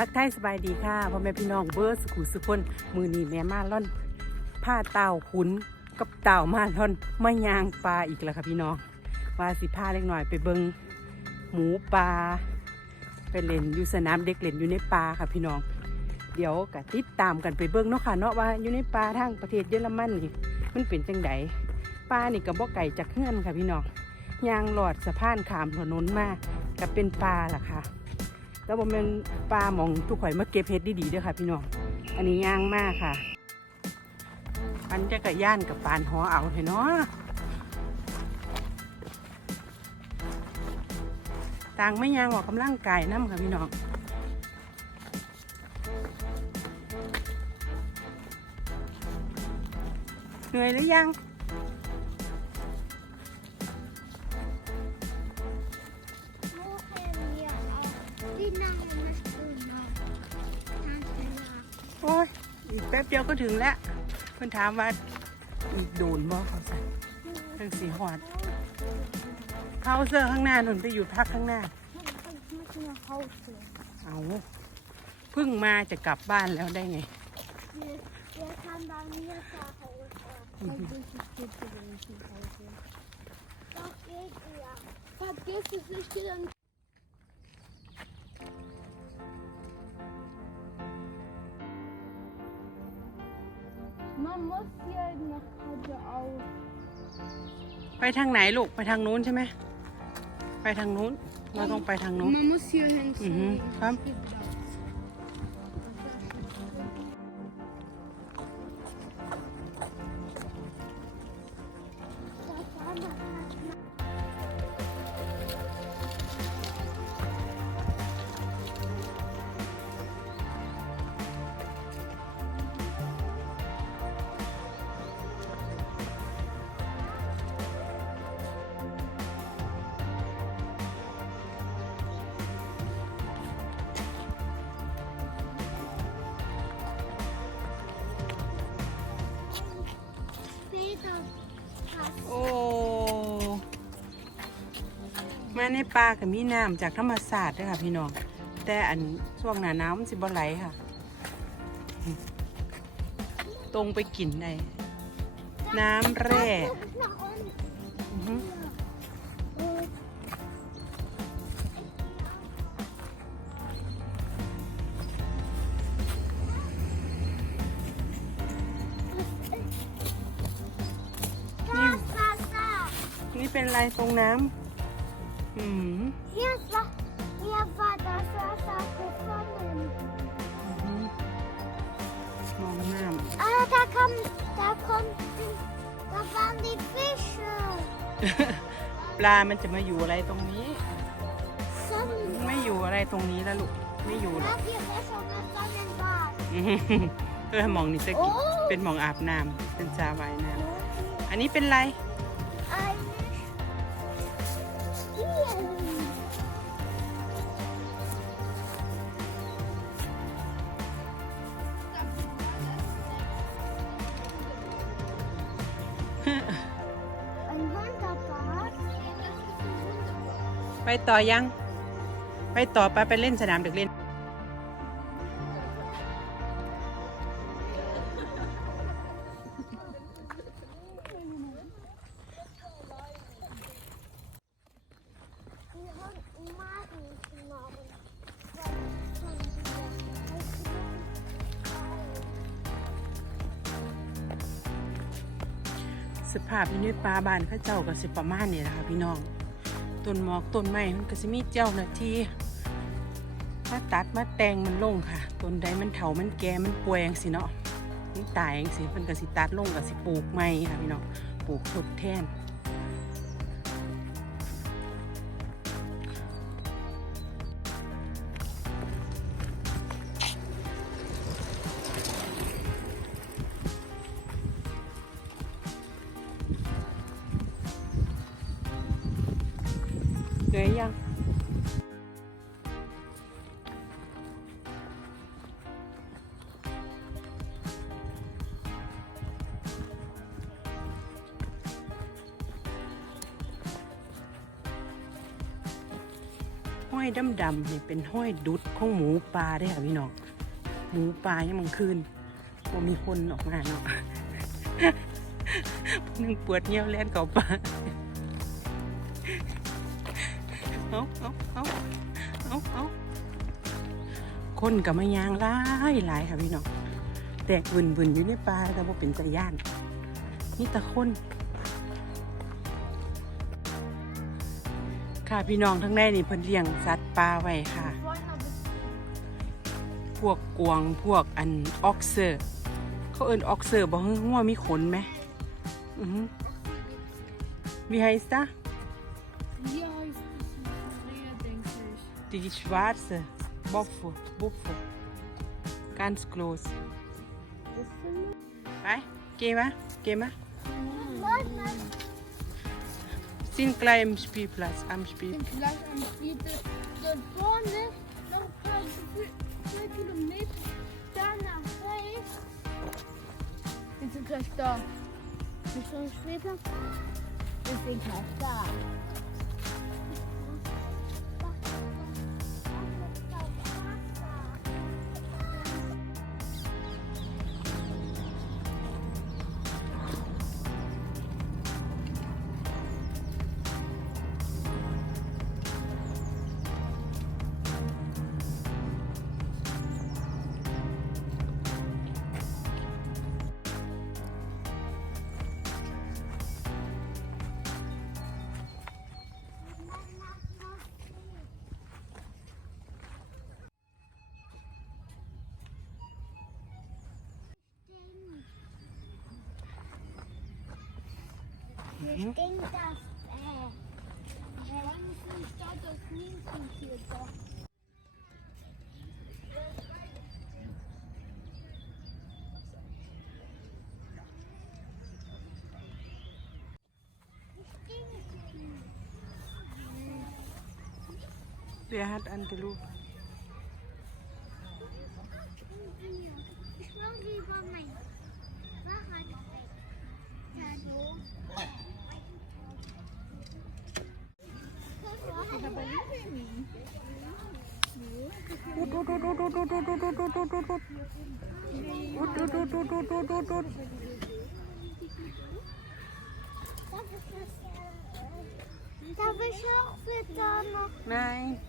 ทักทายสบายดีค่ะพ่อแม่พี่น้องเบอร์สกุลสุคนมือนีแม่มาล่อนผ้าเต่าขุนกับเต่ามาล่อนมายางปลาอีกแล้วค่ะพี่น้องว่าสิผ้าเล็กหน่อยไปเบิงหมูปลาไปเล่นอยู่สนามเด็กเล่นอยู่ในป่าค่ะพี่น้อง เดี๋ยวกะติดตามกันไปเบิงเนาะค่ะเนาะว่าอยู่ในป่าทางประเทศเยอรมันนี่มันเป็นจังไดป่านี่กับบ่ไก่จากเฮือนค่ะพี่น้องยางหลอดสะพานขามถนนมาก็เป็นป่าล่ะค่ะ แล้วผมเป็นปลาหมองทุกข่อยมาเก็บเห็ดดีๆด้วยค่ะ พี่น้อง อันนี้ย่างมากค่ะ อันจะกระย่านกับปานหอเอาเห็นเนาะต่างไม่ย่างออกกำลังกายน้ำค่ะพี่น้องเหนื่อยหรือยัง เดียวก็ถึงแล้วเพื่อนถามว่าโดนบ่เขาใส่เรื่องสีหอดเขาเสื้อข้างหน้าหนุนไปอยู่พักข้างหน้าเอเอาเพิ่งมาจะกลับบ้านแล้วได้ไงเ hier nach geradeaus. ไปทางไหนลูกไปทางนู้นใช่ไหมไปทางนู้นเราต้องไปทางนู้น Man muss hier hin. Mhm, komm. ในป่ากับมีน้ำจากธรรมศาสตร์ด้วยค่ะพี่น้อง แต่อันช่วงหน้าหนาวมันสิบ่ไหลค่ะ ตรงไปกินได้น้ำแร่ Guck nach unten. อือฮึ Äh, นี่ Das Wasser. นี่เป็นอะไรตรงน้ำ ปลามันจะมาอยู่อะไรตรงนี้ Sonnen. ไม่อยู่อะไรตรงนี้แล้วลูก ไม่อยู่หรอก Da hier ist schon ein Sonnenbad. อื้อหือเออหมองนี่สโอ้กิเป็นหมองอาบน้ำเป็นสาว่ายน้ำอันนี้เป็นไร ต่อยัง ไปต่อไปไปเล่นสนามเด็กเล่น สภาพอยู่ในป่าบ้านเข้าเจ้าก็สิประมาณนี้แหละคะพี่น้อง ต้นหมอกต้นไม้มันก็สิมีเจ้าหน้าที่มาตัดมาแต่งมันลงค่ะต้นใดมันเถามันแก่มันป่วยจังสิเนาะมันตายจังสิมันก็สิตัดลงกับสิปลูกใหม่ค่ะพี่น้องปลูกทดแทน นื่อยยังห้อยดำๆนี่เป็นห้อยดุดของหมูปลาได้ค่ะพี่น้องหมูปลายังมันคืนบ่มีคนออกมาเนาะหนึ่งปวดเงี้ยวแล่นเก่าปลา เอาเอาเอาเอาเอาคนกับมายางหลายหลายค่ะพี่น้องแตกบึนบึนๆอยู่ในปลาแต่ว่าเป็นใจย่านนี่ตะคนค่ะพี่น้องทั้งในนี่เพิ่นเลี้ยงสัตว์ปลาไว้ค่ะ พวกกวางพวกอันออกเซอร์ เขาเอินออกเซอร์บอกให้หัวมีขนไหมอือฮึ Wie heißt das? Wie heißt das? Die schwarze Bopfe, Bopfe. Ganz groß. ไป geh mal, geh mal. Sind gleich im Spielplatz, am Spiel. sind gleich am Spielplatz. Dort vorne noch ein paar zwei Kilometer da nach rechts. Wir sind gleich da. Eine Stunde später. Wir sind gleich da. Hm? Ich denke, dass. Äh, äh warum ist nicht da das Nierenkomputer? Wer hat angelogen? Darf ich auch wieder noch? Nein.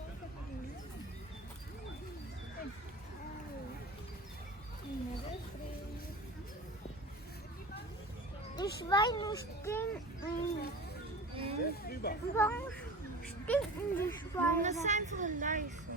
Die Schweine stinken. Warum stinken die Schweine? Das ist einfach leise.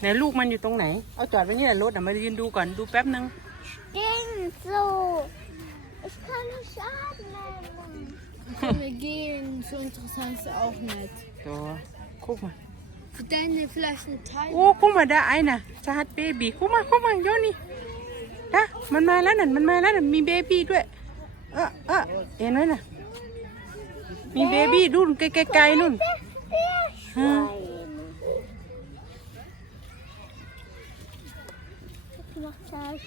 ไหนลูกมันอยู่ตรงไหน เอาจอดไว้เนี่ยรถอะมายืนดูก่อนดูแป๊บนึง Gehen so. Ich kann nicht atmen. Komm, wir gehen. So interessant ist auch nicht. So, guck mal. Für deine Flaschen teilen. Oh, guck mal, da einer. Da hat Baby. Guck mal, guck mal, Joni. Da, man mal lernen, man mal lernen. Mi Baby, du. เออเออเห็นไหมน่ะมีเบบี้ดูนไกลๆนู่น Ich mache gleich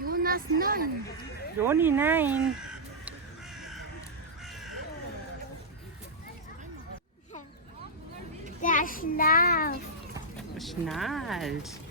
Jonas, nein. Joni, nein. Der schnarrt. Schnarrt.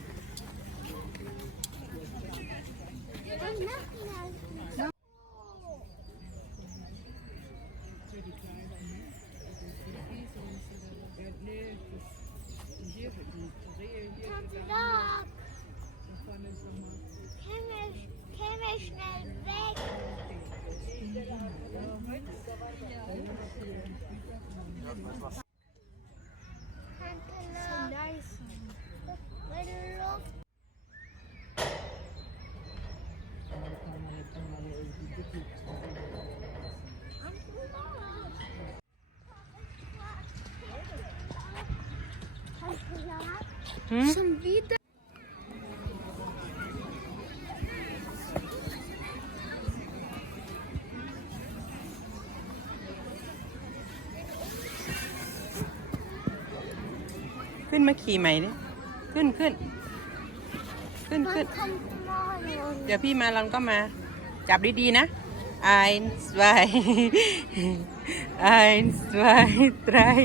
Hm? Schon wieder. นมาขี่ใหม่ดิขึ้นขึ้น ขึ้นขึ้น Wann kommt morgen? เดี๋ยวพี่มาลองก็มา จับดีๆนะ eins zwei eins zwei drei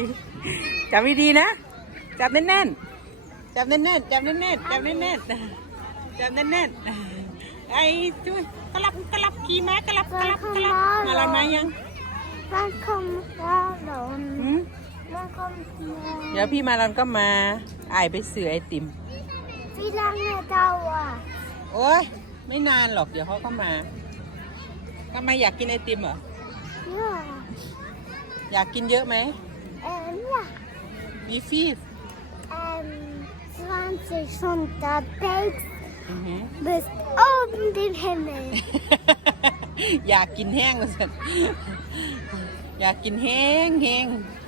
จับดีๆนะ จับแน่นๆ จับแน่นๆ จับแน่นๆ จับแน่นๆ จับแน่นๆ ไอ้จุ้ยกระลับกระลับขี่ม้ากระลับกระลับกระลับมาลองมายัง Wann kommt morgen? หืม Wann kommt morgen? เดี๋ยวพี่มาลองก็มาอายไปเสือไอติม Wie lange dauert? โอ้ยไม่นานหรอกเดี๋ยวเขาก็มาก็มาอยากกินไอติมเหรอ Ja. อยากกินเยอะไหม Ähm, ja. มีฟีส Ähm, 20 unterwegs อือหือ bis oben den Himmel. อยากกินแห้งเลยสันอยากกินแห้งแห้งกุดเซอ Noch nicht. เนี่ย Noch nicht. กระนุกอักจุ้งจับดีๆนะจับดีๆนะ Fahr schneller. เนี่ยแหละอักจุ้ง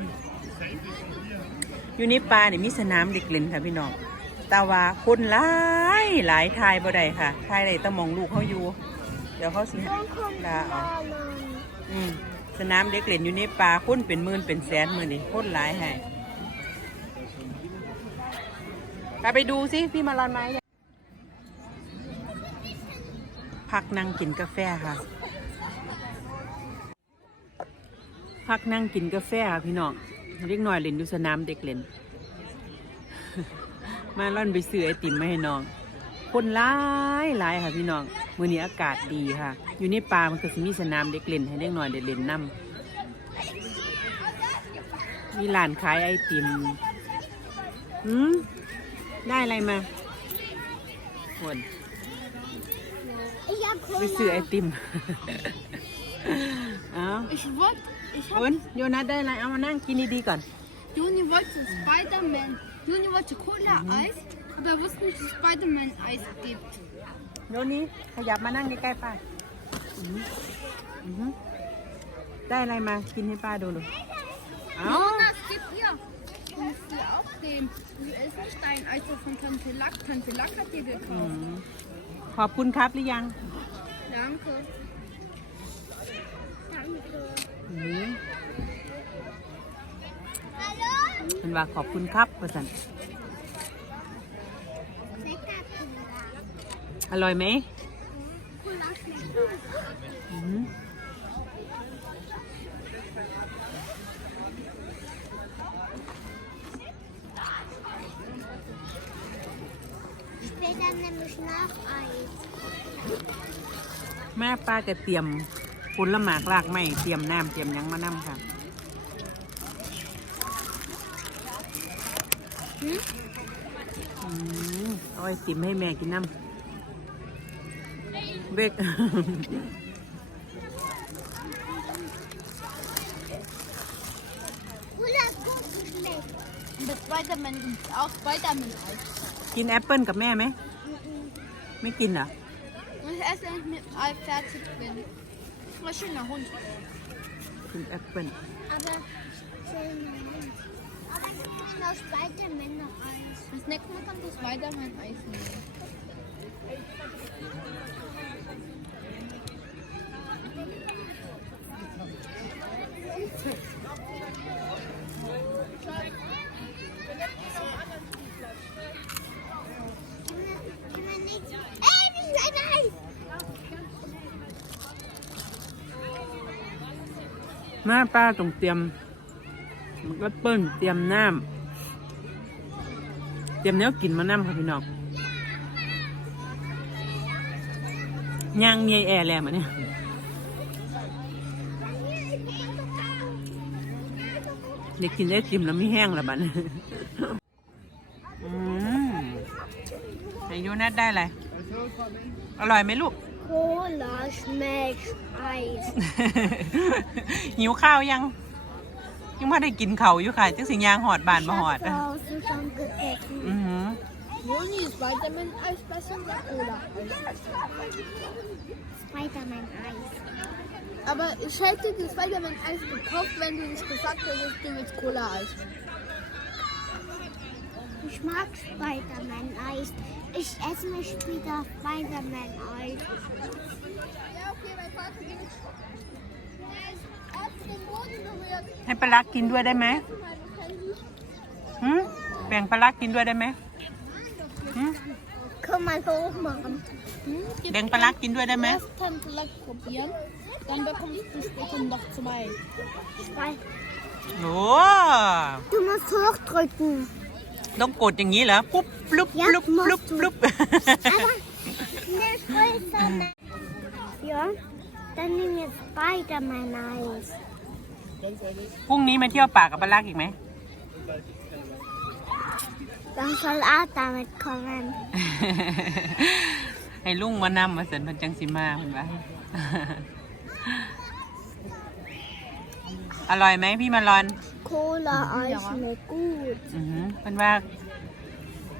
อยู่ในป่าเนี่ยมีสนามเด็กเล่นค่ะพี่น้องแต่ว่าคนหลายหลายทายบ่ได้ค่ะทายได้ต้องมองลูกเขาอยู่ เดี๋ยวเขาสิ Dann kommt Da auch. Lernen. อืมสนามเด็กเล่นอยู่ในป่าคนเป็นหมื่นเป็นแสนมือนี่คนหลายให้ไปไปดูสิพี่มาลอนไหมพักนั่งกินกาแฟค่ะ พักนั่งกินกาแฟค่ะพี่น้อง เล็กหน่อยเล่นอยู่สนามเด็กเล่น มาล่อนไปซื้อไอติมมาให้น้อง คนหลายหลายค่ะพี่น้องมื้อนี้อากาศดีค่ะ อยู่ในป่ามันก็สิมีสนามเด็กเล่นให้เล็กหน่อยได้เล่นน้ำมีร้านขายไอติมหืมได้อะไรมาคนไปซื้อไอติมเอา Ich wollte, ich คุ hab, ณโยนัสได้อะไรเอามานั่งกินดีๆก่อน Juni wollte Spider-Man, Juni wollte Cola-Eis, aber er wusste nicht, dass es Spider-Man-Eis gibt. โยนี้ขยับมานั่งใกล้ๆป้าอื้อหืออื้อหือได้อะไรมากินให้ป้าดูดูเอา Jonas, gib ihr. Du musst dir auch geben. Du isst nicht dein Eis das von Tante Lack. Tante Lack hat dir อื gekauft. มขอบคุณครับหรือยัง Danke. Danke. อืมมันว่าขอบคุณครับประสัน Lecker Cola. อร่อยไหม Cola schmeckt. อืม Später nämlich nach Eis. แม่ป้าจะเตรียม ผลหมากรากไม้เตรียมน้ำเตรียมหยังมานํค่ะอืมเอาไอติมให้แม่กินน้ำเบก Cola ist gut geschmeckt. Und bei Spider-Man gibt es auch Spider-Man-Eis. กินแอปเปิลกับแม่ไหม ไม่กินเหรอ Und ich esse, wenn ich mit Eis fertig bin. Ich war schöner Hund. กินแอปเปิล Aber schöner Hund. Aber ich will noch Spider-Man noch Eis. Das nächste Mal kannst du Spider-Man-Eis nehmen. Kann man, kann man nicht. Ey, das ist ein Eis! ม่ป้าต้องเตรียมแอปเปิ้ลเตรียมน้ำเตรียมเนื้อกินมาน้ำค่ะพี่น้องย่างเมียแอร์แล้วมาเนี่ยเด็กกินได้ติมแล้วไม่แห้งละบัดอืมไอโยนัทได้อะไร อร่อยไหมลูก Cola schmeckt Eis. หิวข้าวยัง ยังไม่ได้กินเขาวอยู่ค่ะจังสิยางหอดบานมาหอด Ich อะ hab draußen schon gegessen. อือหือ Joni, Spider-Man-Eis besser oder Cola? Spider-Man-Eis. Aber ich hätte das Spider-Man-Eis gekauft, wenn du nicht gesagt hättest, du willst Cola-Eis. Ich mag Spider-Man-Eis. Ich esse mir später Spider-Man-Eis. Ja, okay, mein Vater geht Er ist auf den Boden berührt. ให้ปลาลักกินด้วยได้ไหมหืมแบ่งปลาลักกินด้วยได้ไหมหืม Kann man hochmachen. Hm, gib แบ่งปลาลักกินด้วยได้ไหม erst Tante Lack probieren, dann bekommst du später noch zwei. Zwei. โอ้ Du musst hochdrücken. ต้องกดอย่างนี้เหรอปุ๊บปุ๊บ Ja, ปุ๊บปุ๊บ machst du. ปุ๊บ Aber der größer. Ja, dann nehmen wir Spider-Man-Eis. พรุ่งนี้มาเที่ยวป่ากับปลาลักอีกไหม Dann soll auch damit kommen. ให้ลุงมานำมาเสรินเพันจังสิมาเห็นปะ อร่อยไหมพี่มาลอน Cola-Eis schmeckt gut. อือหือเพิ่นว่า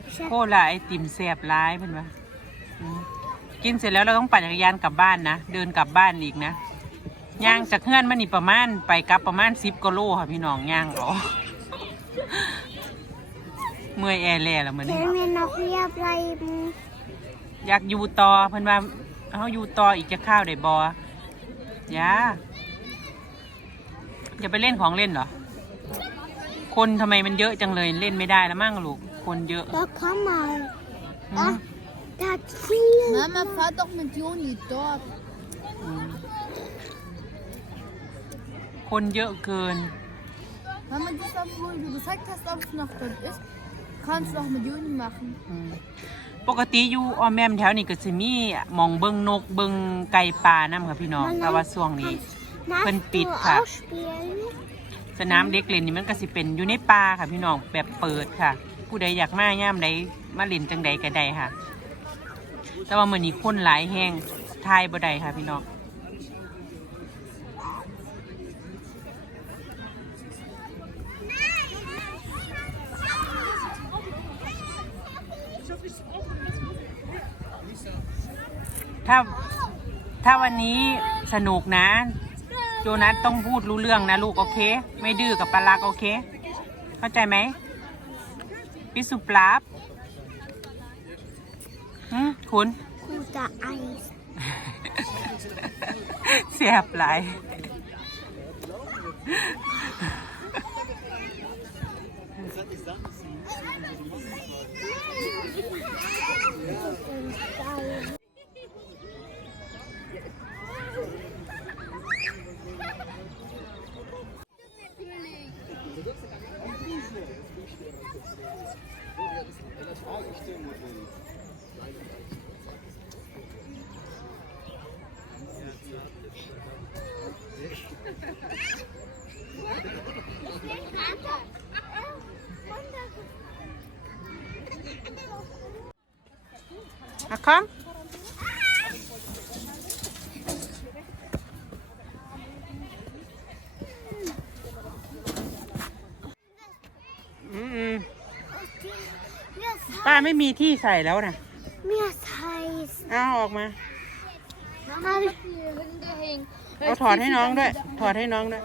Ich โค hab ลาไอติมแซ่บร้ายเพิ่นว่าอืมกินเสร็จแล้วเราต้องปั่นจักรยานกลับบ้านนะ เดินกลับบ้านอีกนะย่างจากเฮือนมานี่ประมาณไปกลับประมาณสิบกิโลค่ะพี่น้องย่างเหรอ เมื่อยแอร์แล่แล้วเหมือนนี้ Können wir noch hier bleiben? อยากอยู่ต่อเพิ่นว่าเขาอยู่ต่ออีกจะข้าวได้บ อย่าจะไปเล่นของเล่นเหรอ คนทำไมมันเยอะจังเลยเล่นไม่ได้แล้วมั่งลูก คนเยอะ Da kann man. อืม Da hat viele. Mama, fahr doch mit Joni dort. อืมคนเยอะเกิน Mama, das, obwohl du gesagt hast, ob es noch dort ist, kannst du doch mit Juni machen. อืมปกติอยู่ออมแมมแถวนี้ก็สิมีหมองเบิงนกเบิงไก่ป่านํค่ะพี่น้องแต่ว่าช่วงนี้ Magst Wenn du Pit hat. auch spielen? สนามเด็กเล่นนี่มันก็สิเป็นอยู่ในป่าค่ะ พี่น้องแบบเปิดค่ะ ผู้ใดอยากมาย่ามใดมาเล่นจังใดก็ได้ค่ะ แต่ว่ามื้อนี้คนหลายแห้งทายบ่ได้ค่ะพี่น้องถ้าถ้าวันนี้สนุกนะ โจนัสต้องพูดรู้เรื่องนะลูกโอเค ไม่ดื้อกับปลาลักโอเค เข้าใจไหมพิสุปลาบหืมคุณ Guter Eis. เสียบหลาย Und geil. À con Ừ, ừ. Mir ป้าไม่มีที่ใส่แล้วนะ mir ist heiß. เอาออกมา Mama, hab ich Hier hingehängt. เอาถอดให้น้องด้วย ถอดให้น้องด้วย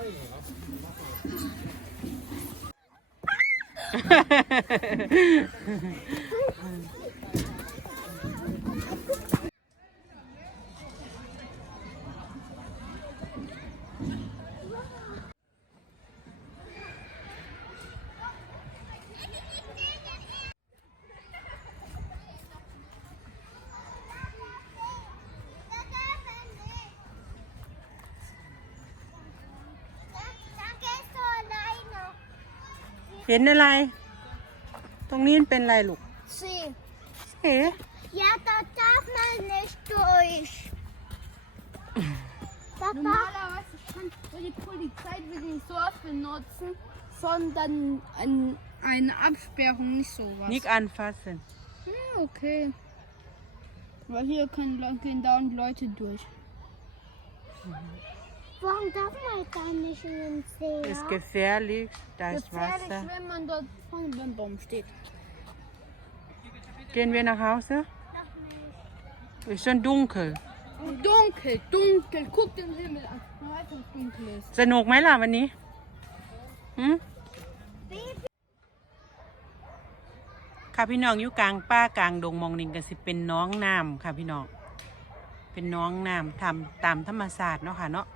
เห็นอะไร ตรงนี้มันเป็นอะไรลูก See. เอ๋ Ja, da darf man nicht durch. Papa, Normalerweise kann die Polizei will nicht so oft benutzen, sondern ein, eine Absperrung, nicht sowas. นิกอันฟาสเซน Ja, okay. Weil hier können, Le- gehen dauernd Leute durch. Warum darf man da nicht in den See? ist gefährlich da ist Gefährlich, Wasser wenn man dort vorne beim Baum steht. gehen wir nach Hause ist schon dunkel Und dunkel, dunkel. Guck den Himmel an. Man weiß, dass es dunkel ist. สนุกไหมล่ะวันนี้หืมค่ะพี่น้องอยู่กลางป่ากลางดงมองนิงก็สิเป็นน้องน้ำค่ะพี่น้องเป็นน้องน้ำทำตามธรรมศาสตร์เนาะค่ะเนาะ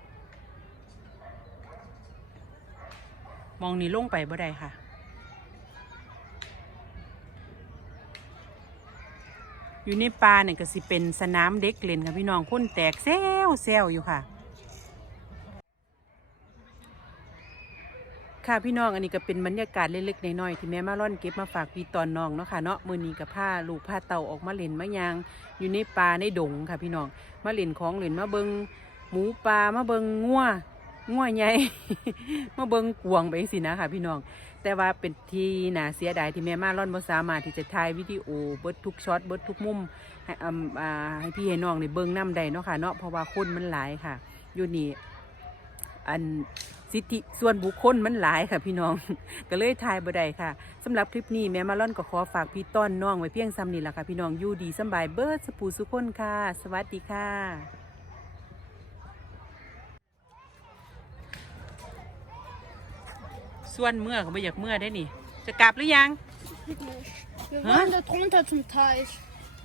มองนี่ลงไปบ่ได้ค่ะ อยู่ในป่าเนี่ยก็สิเป็นสนามเด็กเล่นค่ะพี่น้องคนแตกแซวแซวอยู่ค่ะ ค่ะพี่น้องอันนี้ก็เป็นบรรยากาศเล็กๆน้อยๆที่แม่มาร่อนเก็บมาฝากพี่ตอนน้องเนาะค่ะเนาะมือนี้กับผ้าลูกผ้าเต่าออกมาเล่นมายาง อยู่ในป่าในดงค่ะพี่น้องมาเล่นของเล่นมาเบิงหมูป่ามาเบิงงัว งัวใหญ่ มาเบิงกวงไปสินะค่ะพี่น้อง แต่ว่าเป็นที่น่าเสียดายที่แม่มาร่อนบ่สามารถที่จะถ่ายวิดีโอเบิดทุกช็อตเบิดทุกมุมให้อ่าให้พี่ให้น้องได้เบิงน้ำใดเนาะค่ะเนาะเพราะว่าคนมันหลายค่ะ อยู่นี่อันสิทธิส่วนบุคคลมันหลายค่ะพี่น้อง ก็เลยถ่ายบ่ได้ค่ะสำหรับคลิปนี้แม่มาร่อนก็ขอฝากพี่ต้อนน้องไว้เพียงซ้ำนี่แหละค่ะพี่น้องอยู่ดีสบายเบิดสปูสุขคนค่ะ สวัสดีค่ะ ส่วนเมื่อก็ไม่อยากเมื่อได้นี่ จะกลับหรือยัง Wir Hä? wollen da drunter zum Teich.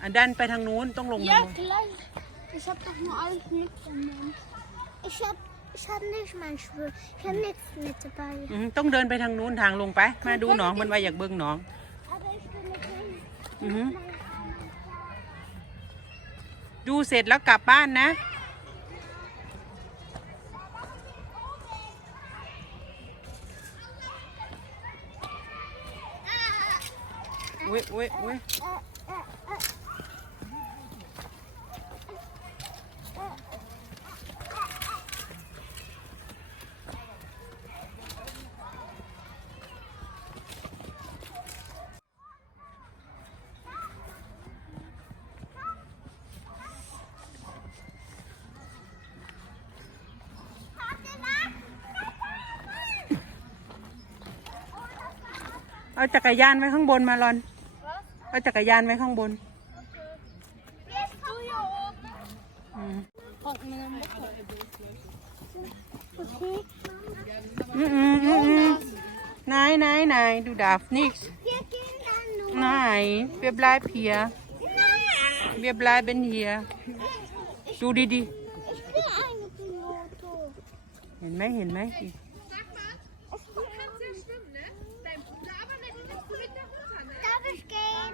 อันดันไปทางนู้นต้องลงทาง Ja, นู้น gleich. Ich hab doch nur alles mitgenommen. Ich hab, ich hab nicht mein Schwur. Ich hab nichts mit dabei. อืมต้องเดินไปทางนู้นทางลงไป มาดูหนองมันว่าอยากเบิ่งหนอง Aber ich will nicht hin. อือหือดูเสร็จแล้วกลับบ้านนะ อุ้ยอุ้ยอุ้ยเอาจักรยานไว้ข้างบนมาลอน เอาจักรยานไว้ข้างบน Bist du hier oben? อืม Und meine Mutter. Okay. อืมอืมอืมอืมไหนไหนไหนดูดาฟนิกส์ Wir gehen dann nur. ไหนเบียบลายเพีย Nein. เบียบลายเป็นเฮียดูดี Ich bin eine Piloto. ๆเห็นไหมเห็นไหม Sag mal, du kannst ja schwimmen, ne? Dein Bruder, aber dann nimmst du mit da runter, ne? Darf ich gehen?